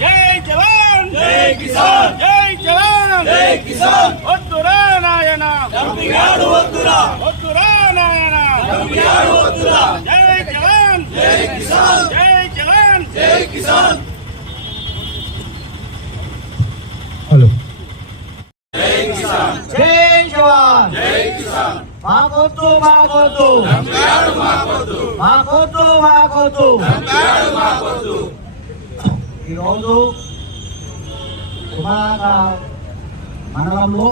జై జవాన్! జై కిసాన్ జై జవాన్ జై కిసాన్ వద్దురా నాయన దంపిగాడు వద్దురా వద్దురా నాయన దంపిగాడు వద్దురా జై జవాన్ జై కిసాన్ జై జవాన్ జై కిసాన్ హలో జై జవాన్ జై కిసాన్ మాకొద్దు మాకొద్దు. మాకొద్దు మాకొద్దు. ఈరోజు సుమార మండలంలో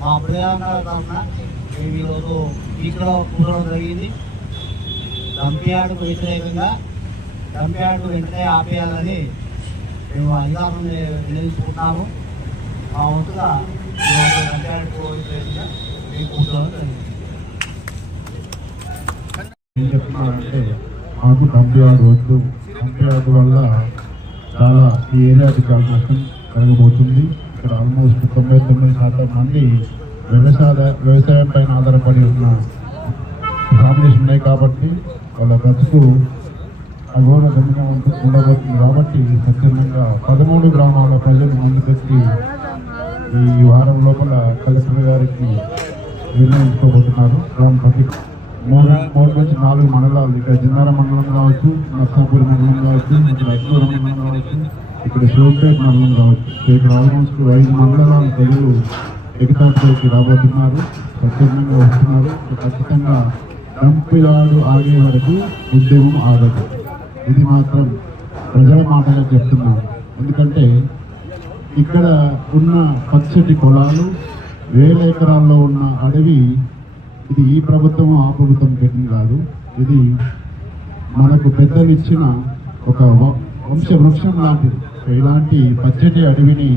మా ప్రియాంక తరఫున మేము ఈరోజు బీచ్లో కూడడం జరిగింది. దంపియాడుకు వ్యతిరేకంగా డంపియార్డు వెంటనే ఆపేయాలని మేము అధికారులను వినియోగించుకుంటున్నాము మా వంతుగా దంపియాడుకు డంపియార్డుకు వ్యతిరేకంగా మేము కూర్చోవడం జరిగింది ఏం చెప్తున్నారంటే మాకు డంపియార్డ్ వద్దు డంపియార్డ్ వల్ల చాలా ఈ ఏరియాకి చాలా నష్టం కలగబోతుంది ఇక్కడ ఆల్మోస్ట్ తొంభై తొమ్మిది శాతం మంది వ్యవసాయ వ్యవసాయం పైన ఆధారపడి ఉన్న ఫ్యామిలీస్ ఉన్నాయి కాబట్టి వాళ్ళ బ్రతుకు అఘోరగంగా ఉంటు ఉండబోతుంది కాబట్టి స్వచ్ఛందంగా పదమూడు గ్రామాల ప్రజలు ముందు ఈ వారం లోపల కలెక్టర్ గారికి నిర్ణయించుకోబోతున్నారు. గ్రామ ప్రతి మూడు మూడు నుంచి నాలుగు మండలాలు. ఇక్కడ జిన్నార మండలం కావచ్చు నర్సాపూర్ మండలం కావచ్చు ఇక్కడ అల్లూరు మండలం కావచ్చు ఇక్కడ శివపేట మండలం కావచ్చు. ఇక్కడ ఆల్మోస్ట్ ఐదు మండలాల ప్రజలు ఎగతాటిలోకి రాబోతున్నారు. ప్రత్యేకంగా వస్తున్నారు. ఖచ్చితంగా డంపిలాడు ఆగే వరకు ఉద్యమం ఆగదు. ఇది మాత్రం ప్రజల మాటగా చెప్తున్నాను ఎందుకంటే ఇక్కడ ఉన్న పచ్చటి పొలాలు వేల ఎకరాల్లో ఉన్న అడవి ఇది ఈ ప్రభుత్వం ఆ ప్రభుత్వం పెట్టింది కాదు. ఇది మనకు పెద్దలు ఇచ్చిన ఒక వంశ వృక్షం లాంటిది. ఇలాంటి పచ్చటి అడవిని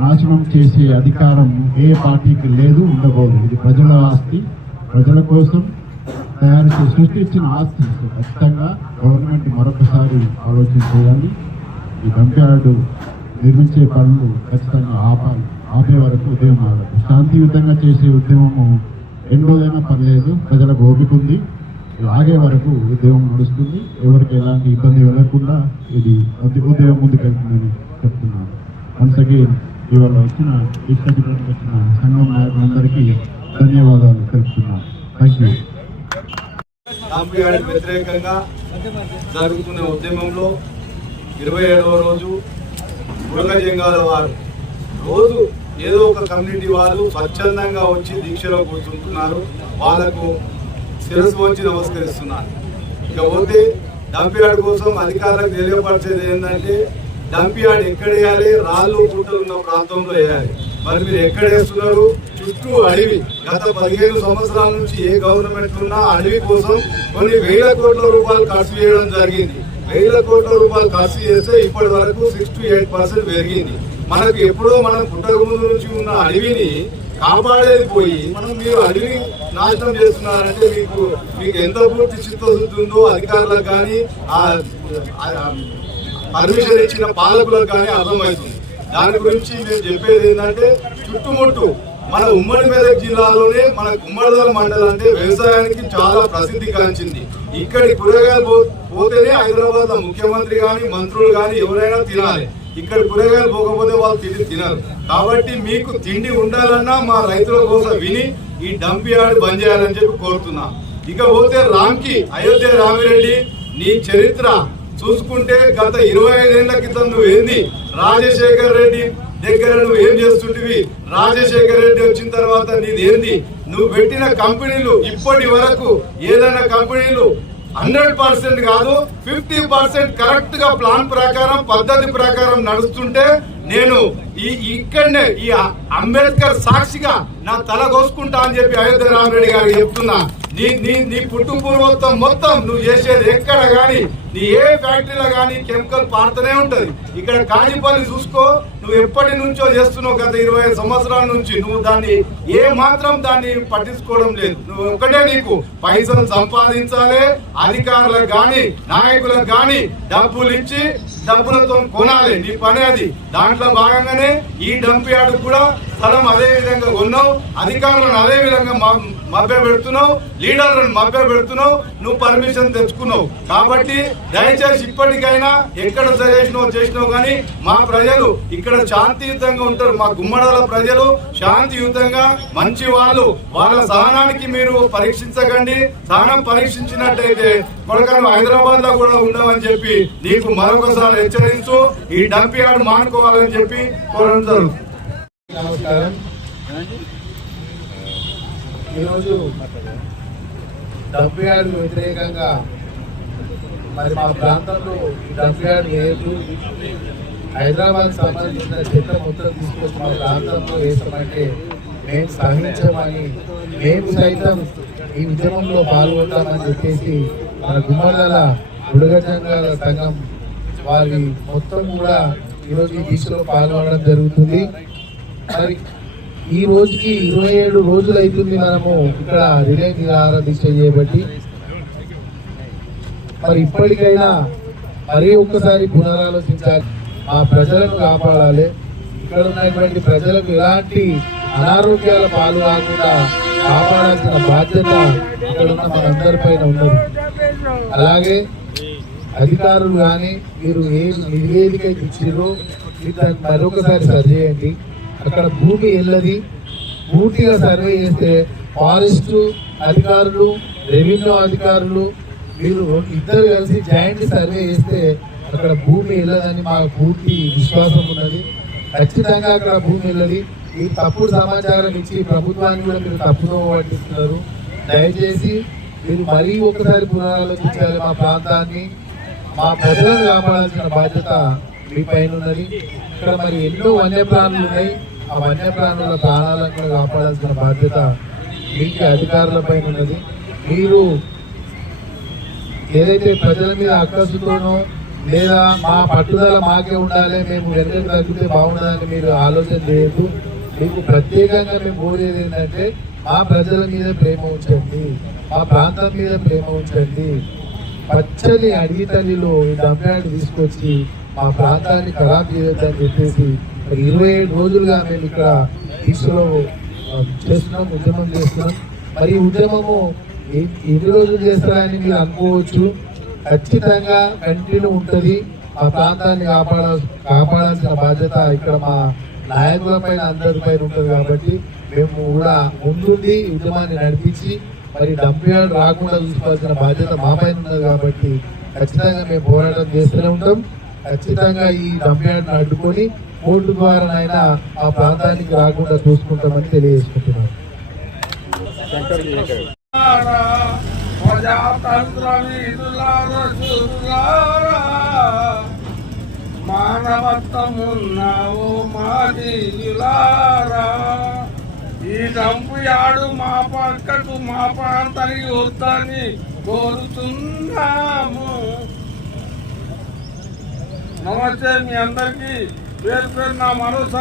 నాశనం చేసే అధికారం ఏ పార్టీకి లేదు ఉండబోదు ఇది ప్రజల ఆస్తి. ప్రజల కోసం తయారు చేసి సృష్టించిన ఆస్తి. ఖచ్చితంగా గవర్నమెంట్ మరొకసారి ఆలోచన చేయాలి. ఈ డంప్యార్డు నిర్మించే పనులు ఖచ్చితంగా ఆపాలి. ఆపే వరకు ఉద్యమం ఆగదు. శాంతియుతంగా చేసే ఉద్యమము ఎన్ని రోజైనా పర్లేదు ప్రజలకు ఓపిక ఉంది. ఇది ఆగే వరకు ఉద్యోగం నడుస్తుంది. ఎవరికి ఎలాంటి ఇబ్బంది వెళ్ళకుండా ఇది ఉద్యోగం ఉద్యమం ముందుకెళ్తుందని చెప్తున్నాను. వన్స్ అగైన్ ఇవాళ వచ్చిన ఇష్టపడికి వచ్చిన సంఘం నాయకులందరికీ ధన్యవాదాలు తెలుపుతున్నాను. థ్యాంక్ యూ వ్యతిరేకంగా జరుగుతున్న ఉద్యమంలో ఇరవై ఏడవ రోజు మృగజంగాల వారు. రోజు ఏదో ఒక కమ్యూనిటీ వాళ్ళు స్వచ్ఛందంగా వచ్చి దీక్షలో కూర్చుంటున్నారు. వాళ్ళకు శిరస్సు వచ్చి నమస్కరిస్తున్నారు. ఇకపోతే డంపియాడ్ కోసం అధికారులకు తెలియపరిచేది ఏంటంటే డంపియాడ్ ఎక్కడ వేయాలి? రాళ్ళు పుట్టలు ఉన్న ప్రాంతంలో వేయాలి. మరి మీరు ఎక్కడ వేస్తున్నారు? చుట్టూ అడవి. గత పదిహేను సంవత్సరాల నుంచి ఏ గవర్నమెంట్ ఉన్నా అడవి కోసం కొన్ని వేల కోట్ల రూపాయలు ఖర్చు చేయడం జరిగింది. వేల కోట్ల రూపాయలు ఖర్చు చేస్తే ఇప్పటి వరకు సిక్స్ టు ఎయిట్ పర్సెంట్ పెరిగింది. మనకు ఎప్పుడో మనం పుట్టక ముందు నుంచి ఉన్న అడవిని కాపాడేది పోయి మనం మీరు అడవిని నాశనం చేస్తున్నారంటే మీకు మీకు ఎంత పూర్తి చిత్తశుద్ధి ఉందో అధికారులకు కానీ ఆ పర్మిషన్ ఇచ్చిన పాలకులకు కానీ అర్థమవుతుంది. దాని గురించి మేము చెప్పేది ఏంటంటే చుట్టుముట్టు మన ఉమ్మడి మెదక్ జిల్లాలోనే మన కుమ్మడిదల మండలం అంటే వ్యవసాయానికి చాలా ప్రసిద్ధి గాంచింది. ఇక్కడి కూరగాయలు పో- పోతేనే హైదరాబాద్ ముఖ్యమంత్రి కానీ మంత్రులు కానీ ఎవరైనా తినాలి. ఇక్కడ కూరగాయలు పోకపోతే వాళ్ళు తిండి తినరు. కాబట్టి మీకు తిండి ఉండాలన్నా మా రైతుల కోసం విని ఈ డంప్ యార్డ్ బంద్ చేయాలని చెప్పి కోరుతున్నా. ఇక పోతే రామ్కి అయోధ్య రామిరెడ్డి నీ చరిత్ర చూసుకుంటే గత ఇరవై ఐదేళ్ళ క్రితం నువ్వేంది? రాజశేఖర్ రెడ్డి దగ్గర నువ్వు ఏం చేస్తుంటివి? రాజశేఖర్ రెడ్డి వచ్చిన తర్వాత నీది ఏంది నువ్వు పెట్టిన కంపెనీలు ఇప్పటి వరకు ఏదైనా కంపెనీలు హండ్రెడ్ పర్సెంట్ కాదు ఫిఫ్టీ పర్సెంట్ కరెక్ట్గా ప్లాన్ ప్రకారం పద్ధతి ప్రకారం నడుస్తుంటే నేను ఈ ఇక్కడనే ఈ అంబేద్కర్ సాక్షిగా నా తల కోసుకుంటా అని చెప్పి అయోధ్య రామరెడ్డి గారు చెప్తున్నా. నీ నీ నీ పుట్టు పూర్వత్వం మొత్తం నువ్వు చేసేది ఎక్కడ గాని నీ ఏ ఫ్యాక్టరీలో గాని కెమికల్ పారుతూనే ఉంటది. ఇక్కడ కాణిపల్లి చూసుకో నువ్వు ఎప్పటి నుంచో చేస్తున్నావు గత ఇరవై ఐదు సంవత్సరాల నుంచి. నువ్వు దాన్ని ఏ మాత్రం దాన్ని పట్టించుకోవడం లేదు. నువ్వు ఒక్కటే నీకు. పైసలు సంపాదించాలి అధికారులకు కానీ నాయకులకు కానీ డబ్బులు ఇచ్చి డబ్బులతో కొనాలి. నీ పని అది. దాంట్లో భాగంగానే ఈ డంప్ యార్డ్ కూడా స్థలం అదే విధంగా కొన్నావు అధికారులను అదే విధంగా మభ్య పెడుతున్నావు లీడర్లను మభ్య పెడుతున్నావు నువ్వు పర్మిషన్ తెచ్చుకున్నావు. కాబట్టి దయచేసి ఇప్పటికైనా ఎక్కడ చేసినావు చేసినావు కానీ మా ప్రజలు ఇక్కడ ఇక్కడ శాంతియుతంగా ఉంటారు మా గుమ్మడాల ప్రజలు. శాంతియుతంగా మంచి వాళ్ళు. వాళ్ళ సహనానికి మీరు పరీక్షించకండి. సహనం పరీక్షించినట్టయితే కొడకను హైదరాబాద్లో కూడా ఉండవని చెప్పి నీకు మరొకసారి హెచ్చరించు. ఈ డంప్ యార్డ్ మానుకోవాలని చెప్పి కోరుతారు నమస్కారం. ఈరోజు డబ్బు యార్డు వ్యతిరేకంగా మరి మా ప్రాంతంలో ఈ డబ్బు లేదు హైదరాబాద్ సంబంధించిన చెత్త మొత్తం తీసుకొచ్చి మా ప్రాంతంలో వేస్తామంటే మేము సహించమని మేము సైతం ఈ ఉద్యమంలో పాల్గొంటామని చెప్పేసి మన గుమ్మడాల బుడగ సంఘం వారి మొత్తం కూడా ఈరోజు ఈ దీక్షలో పాల్గొనడం జరుగుతుంది. మరి ఈ రోజుకి ఇరవై ఏడు రోజులు అవుతుంది మనము ఇక్కడ రిలే నిరాహార దీక్ష చేయబట్టి. మరి ఇప్పటికైనా మరీ ఒక్కసారి పునరాలోచించాలి. మా ప్రజలను కాపాడాలి. ఇక్కడ ఉన్నటువంటి ప్రజలకు ఎలాంటి అనారోగ్యాల పాలు కాకుండా కాపాడాల్సిన బాధ్యత ఇక్కడ ఉన్న మనందరిపైన ఉన్నది. అలాగే అధికారులు కానీ మీరు ఏ నివేదిక ఇచ్చిరో మీరు దాన్ని మరొకసారి సరిచేయండి. అక్కడ భూమి వెళ్ళది పూర్తిగా సర్వే చేస్తే ఫారెస్ట్ అధికారులు రెవెన్యూ అధికారులు మీరు ఇద్దరు కలిసి జాయింట్ సర్వే చేస్తే అక్కడ భూమి వెళ్ళదని మాకు పూర్తి విశ్వాసం ఉన్నది. ఖచ్చితంగా అక్కడ భూమి వెళ్ళది ఈ తప్పుడు సమాచారం ఇచ్చి ప్రభుత్వాన్ని కూడా మీరు తప్పుదో పట్టిస్తున్నారు. దయచేసి మీరు మరీ ఒకసారి పునరాలోచించాలి మా ప్రాంతాన్ని. మా ప్రజలను కాపాడాల్సిన బాధ్యత మీ పైన ఉన్నది. ఇక్కడ మరి ఎన్నో వన్యప్రాణులు ఉన్నాయి. ఆ వన్యప్రాణుల ప్రాణాలను కూడా కాపాడాల్సిన బాధ్యత మీకు అధికారుల పైన ఉన్నది. మీరు ఏదైతే ప్రజల మీద అక్కసుతోనో లేదా మా పట్టుదల మాకే ఉండాలి మేము వెనకకి తగ్గితే బాగుండదని మీరు ఆలోచన చేయొద్దు. మీకు ప్రత్యేకంగా మేము కోరేది ఏంటంటే మా ప్రజల మీద ప్రేమ ఉంచండి మా ప్రాంతం మీద ప్రేమ ఉంచండి. పచ్చని అడవి తల్లిలో ఈ డంప్యార్డ్ తీసుకొచ్చి మా ప్రాంతాన్ని ఖరాబ్ చేయొద్దని చెప్పేసి ఇరవై ఏడు రోజులుగా మేము ఇక్కడ దీక్షలో చేస్తున్నాం ఉద్యమం చేస్తున్నాం. మరి ఉద్యమము ఎన్ని రోజులు చేస్తారని మీరు అనుకోవచ్చు. ఖచ్చితంగా కంటిన్యూ ఉంటుంది. మా ప్రాంతాన్ని కాపాడ కాపాడాల్సిన బాధ్యత ఇక్కడ మా నాయకుల పైన అందరి పైన ఉంటుంది కాబట్టి మేము కూడా ముందుండి ఉద్యమాన్ని నడిపించి మరి డంపియార్డ్ రాకుండా చూసుకోవాల్సిన బాధ్యత మా పైన ఉన్నది కాబట్టి ఖచ్చితంగా మేము పోరాటం చేస్తూనే ఉంటాం. ఖచ్చితంగా ఈ డంపియార్డ్ని అడ్డుకొని కోర్టు ద్వారానైనా ఆ ప్రాంతానికి రాకుండా చూసుకుంటామని తెలియజేసుకుంటున్నాం. ప్రజాతంత్ర వీరులార శూరులారా మానవత్వమున్నావు మాదిలారా ఈ డంపుయాడు మా పక్కకు మా ప్రాంతానికి వద్దని కోరుతున్నాము. నమస్తే మీ అందరికీ. పేరు పేరు నా మరోసారి